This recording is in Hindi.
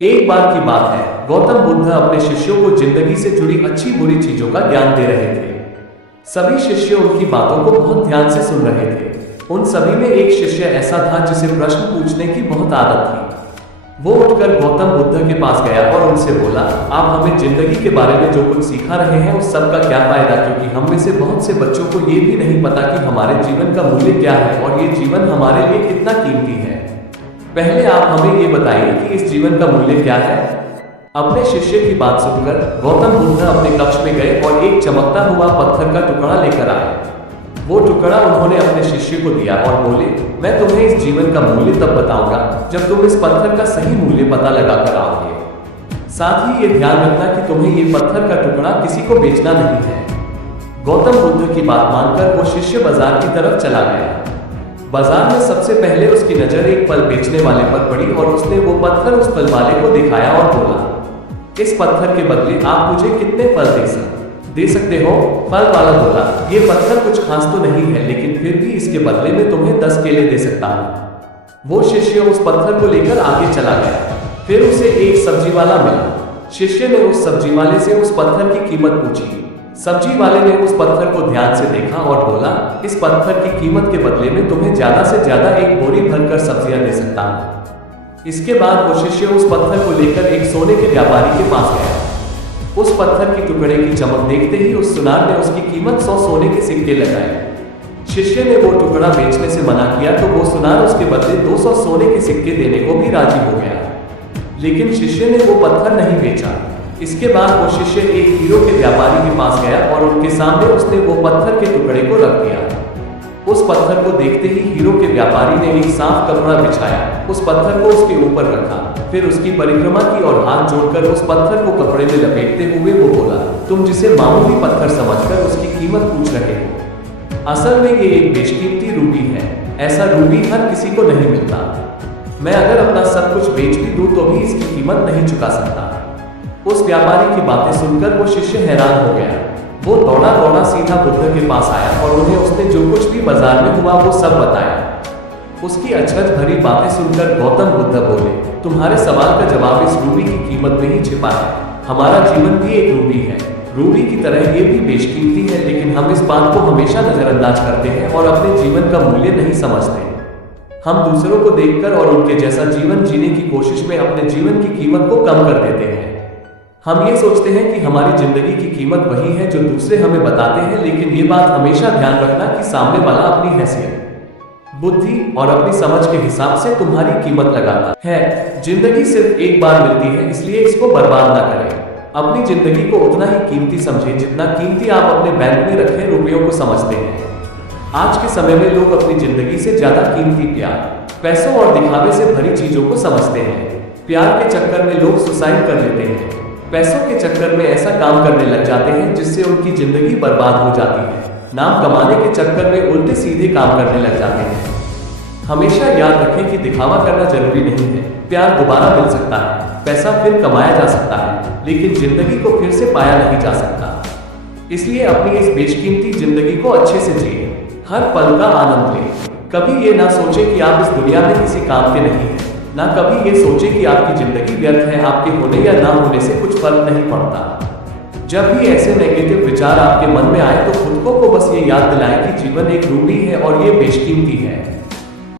एक बार की बात है, गौतम बुद्ध अपने शिष्यों को जिंदगी से जुड़ी अच्छी बुरी चीजों का ज्ञान दे रहे थे। सभी शिष्य उनकी बातों को बहुत ध्यान से सुन रहे थे। उन सभी में एक शिष्य ऐसा था जिसे प्रश्न पूछने की बहुत आदत थी। वो उठकर गौतम बुद्ध के पास गया और उनसे बोला, आप हमें जिंदगी के बारे में जो कुछ सिखा रहे हैं उस सब का क्या फायदा, क्योंकि हम में से बहुत से बच्चों को ये भी नहीं पता कि हमारे जीवन का मूल्य क्या है और ये जीवन हमारे लिए कितना कीमती है। पहले आप हमें ये बताइए कि इस जीवन का मूल्य क्या है। अपने शिष्य की बात सुनकर गौतम बुद्ध अपने कक्ष में गए और एक चमकता हुआ पत्थर का टुकड़ा लेकर आए। वो टुकड़ा उन्होंने अपने शिष्य को दिया और बोले, मैं तुम्हें इस जीवन का मूल्य तब बताऊंगा जब तुम इस पत्थर का सही मूल्य पता लगाकर आओगे। साथ ही ये ध्यान रखना कि तुम्हें ये पत्थर का टुकड़ा किसी को बेचना नहीं है। गौतम बुद्ध की बात मानकर वो शिष्य बाजार की तरफ चला गया। बाजार में सबसे पहले उसकी नजर एक फल बेचने वाले पर पड़ी और उसने वो पत्थर उस फल वाले को दिखाया और बोला, इस पत्थर के बदले आप मुझे कितने फल दे सकते हो। फल वाला बोला, ये पत्थर कुछ खास तो नहीं है, लेकिन फिर भी इसके बदले में तुम्हें 10 केले दे सकता हूँ। वो शिष्य उस पत्थर को लेकर आगे चला गया। फिर उसे एक सब्जी वाला मिला। शिष्य ने उस सब्जी वाले से उस पत्थर की कीमत पूछी। सब्जी वाले ने उस पत्थर को ध्यान से देखा और बोला, इस पत्थर की कीमत के बदले में तुम्हें ज्यादा से ज्यादा एक बोरी भरकर सब्जियां दे सकता हूं। इसके बाद वो शिष्य उस पत्थर को लेकर एक सोने के व्यापारी के पास गया। उस पत्थर की टुकड़े की चमक देखते ही उस सुनार ने उसकी कीमत 100 सोने के सिक्के लगाए। शिष्य ने वो टुकड़ा बेचने से मना किया तो वो सुनार उसके बदले 200 सोने के सिक्के देने को भी राजी हो गया, लेकिन शिष्य ने वो पत्थर नहीं बेचा। इसके बाद वो शिष्य एक हीरो के व्यापारी के पास गया और उनके सामने उसने वो पत्थर के टुकड़े को रख दिया। उस पत्थर को देखते ही हीरो के व्यापारी ने एक साफ कपड़ा बिछाया, उस पत्थर को उसके ऊपर रखा, फिर उसकी परिक्रमा की और हाथ जोड़कर उस पत्थर को कपड़े में लपेटते हुए वो बोला, तुम जिसे मामूली पत्थर समझकर उसकी कीमत पूछ रहे हो, असल में ये एक बेशकीमती रूबी है। ऐसा रूबी हर किसी को नहीं मिलता। मैं अगर अपना सब कुछ बेच भी दूं तो भी इसकी कीमत नहीं चुका सकता। उस व्यापारी की बातें सुनकर वो शिष्य हैरान हो गया। वो दौड़ा दौड़ा सीधा बुद्ध के पास आया और उन्हें उसने जो कुछ भी बाजार में हुआ वो सब बताया। उसकी अचरज भरी बातें सुनकर गौतम बुद्ध बोले, तुम्हारे सवाल का जवाब इस रूबी की कीमत में ही छिपा है। हमारा जीवन भी एक रूबी है। रूबी की तरह ये भी बेशकीमती है, लेकिन हम इस बात को हमेशा नजरअंदाज करते हैं और अपने जीवन का मूल्य नहीं समझते। हम दूसरों को देखकर और उनके जैसा जीवन जीने की कोशिश में अपने जीवन की कीमत को कम कर देते हैं। हम ये सोचते हैं कि हमारी जिंदगी की कीमत वही है जो दूसरे हमें बताते हैं, लेकिन ये बात हमेशा ध्यान रखना कि सामने वाला अपनी हैसियत, बुद्धि और अपनी समझ के हिसाब से तुम्हारी कीमत लगाता है। जिंदगी सिर्फ एक बार मिलती है, इसलिए इसको बर्बाद ना करें। अपनी जिंदगी को उतना ही कीमती समझें जितना कीमती आप अपने बैंक में रखे रुपयों को समझते हैं। आज के समय में लोग अपनी जिंदगी से ज्यादा कीमती प्यार, पैसों और दिखावे से भरी चीजों को समझते हैं। प्यार के चक्कर में लोग सुसाइड कर लेते हैं। पैसों के चक्कर में ऐसा काम करने लग जाते हैं जिससे उनकी जिंदगी बर्बाद हो जाती है। नाम कमाने के चक्कर में उल्टे सीधे काम करने लग जाते हैं। हमेशा याद रखें कि दिखावा करना जरूरी नहीं है। प्यार दोबारा मिल सकता है, पैसा फिर कमाया जा सकता है, लेकिन जिंदगी को फिर से पाया नहीं जा सकता। इसलिए अपनी इस बेशकीमती जिंदगी को अच्छे से जिए, हर पल का आनंद लें। कभी ये ना सोचे कि आप इस दुनिया में किसी काम के नहीं हैं, ना कभी ये सोचे कि आपकी जिंदगी व्यर्थ है। आपके होने या ना होने से कुछ फर्क नहीं पड़ता। जब भी ऐसे नेगेटिव विचार आपके मन में आए तो खुद को बस ये याद दिलाएं कि जीवन एक रूबी है और ये बेशकीमती है।